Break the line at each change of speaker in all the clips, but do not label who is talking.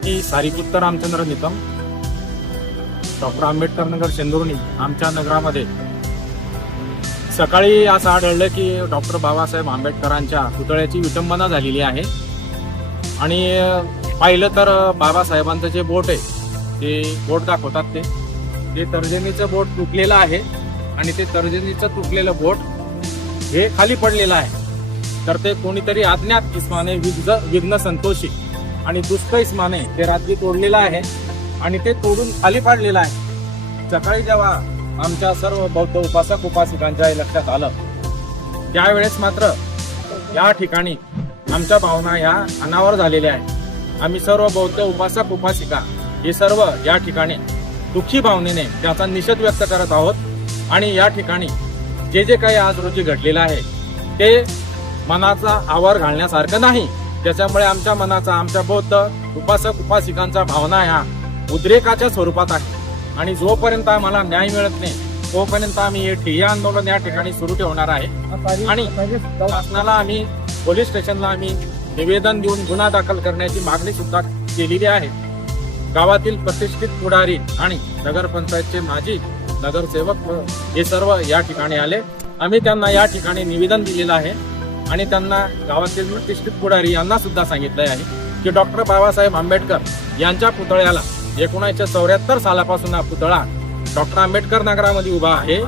मी Sariputtar Ramchandra Nikam doctor Ambedkar Nagar चंद्रुणी आमच्या नगरामध्ये. सकाळी असं आढळलं की डॉक्टर बाबासाहेब आंबेडकरांच्या पुतळ्याची विटंबना झालेली आहे. आणि पाहिलं तर बाबासाहेबांचं जे बोट आहे ते बोट दाखवतात ते. ते तर्जनीचं बोट तुटलेलं आहे आणि ते तर्जनीचं तुटलेलं बोट हे खाली पडलेलं आहे. तर ते कोणीतरी अज्ञात किस्माने विघ्न विघ्न संतोषी. आणि दुष्ट ते रात्री तोडलेलं आहे आणि ते तोडून खाली पाडलेलं आहे. सकाळी जेव्हा आमच्या सर्व बौद्ध उपासक उपासिकांच्या लक्षात आलं त्यावेळेस मात्र या ठिकाणी आमच्या भावना ह्या अनावर झालेल्या आहेत. आम्ही सर्व बौद्ध उपासक उपासिका हे सर्व या ठिकाणी दुःखी भावनेने त्याचा निषेध व्यक्त करत आहोत आणि या ठिकाणी जे जे काही आज रोजी घडलेलं आहे ते मनाचा आवर घालण्यासारखं नाही. त्याच्यामुळे आमच्या मनाचा आमच्या बौद्ध उपासक उपासिकांचा भावना ह्या उद्रेकाच्या स्वरूपात आहे. आणि जोपर्यंत आम्हाला न्याय मिळत नाही तोपर्यंत आम्ही हे ठिय्या आंदोलन या ठिकाणी सुरू ठेवणार आहे. आणि शासनाला आम्ही पोलीस स्टेशनला आम्ही निवेदन देऊन गुन्हा दाखल करण्याची मागणी सुद्धा केलेली आहे. गावातील प्रतिष्ठित पुढारी आणि नगरपंचायतचे माजी नगरसेवक हे सर्व या ठिकाणी आले. आम्ही त्यांना या ठिकाणी निवेदन दिलेलं आहे. आणि त्यांना गावातील प्रतिष्ठित पुढारी यांना सुद्धा सांगितलं आहे की डॉक्टर बाबासाहेब आंबेडकर यांच्या पुतळ्याला एकोणीसशे चौऱ्याहत्तर सालापासून हा पुतळा डॉक्टर आंबेडकर नगरामध्ये उभा आहे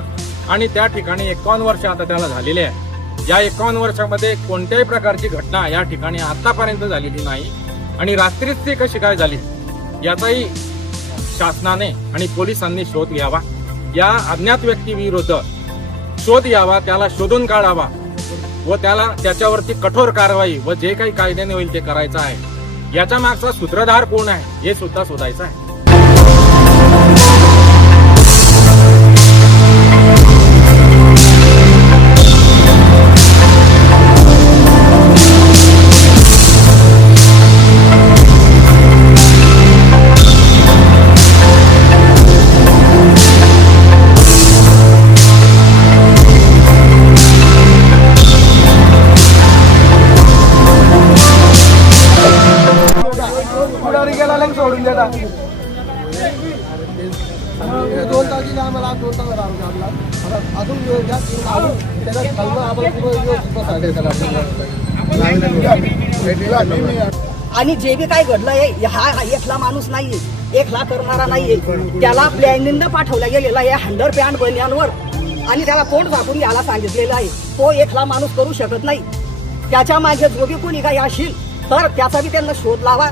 आणि त्या ठिकाणी एकावन्न वर्ष आता त्याला झालेले आहे. या एकावन्न वर्षामध्ये कोणत्याही प्रकारची घटना या ठिकाणी आतापर्यंत झालेली नाही आणि रात्रीच ती कशी काय झाली याचाही शासनाने आणि पोलिसांनी शोध घ्यावा. या अज्ञात व्यक्तीविरुद्ध शोध यावा त्याला शोधून काढावा व त्याला त्याच्यावरती कठोर कारवाई व जे काही कायद्याने होईल ते करायचं आहे. याच्या मागचा सूत्रधार कोण आहे हे सुद्धा शोधायचं आहे.
देता. दोन आम्हाला दोन तास अजून त्याला खाल्लं आम्हाला पूर्ण त्याला.
आणि जे बी काय घडलंय हा हा एकला माणूस नाहीये एकला करणारा नाहीये त्याला प्लॅनिंग पाठवला गेलेला आहे हंडर पॅन्ट बनियांवर आणि त्याला तोंड झाकून घ्यायला सांगितलेलं आहे. तो एकला माणूस करू शकत नाही. त्याच्यामागे जो बी कोणी काही असेल तर त्याचा बी त्यांना शोध लावा.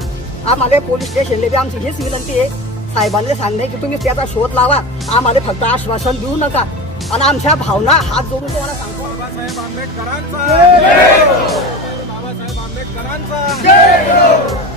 आम्हाला पोलीस स्टेशनला बी आमची हीच विनंती आहे. साहेबांनी सांगणे की तुम्ही त्याचा शोध लावा. आम्हाला फक्त आश्वासन देऊ नका. आणि आमच्या भावना हात जोडून तुम्हाला सांगतो.
बाबासाहेब आंबेडकरांचा. बाबासाहेब आंबेडकरांचा.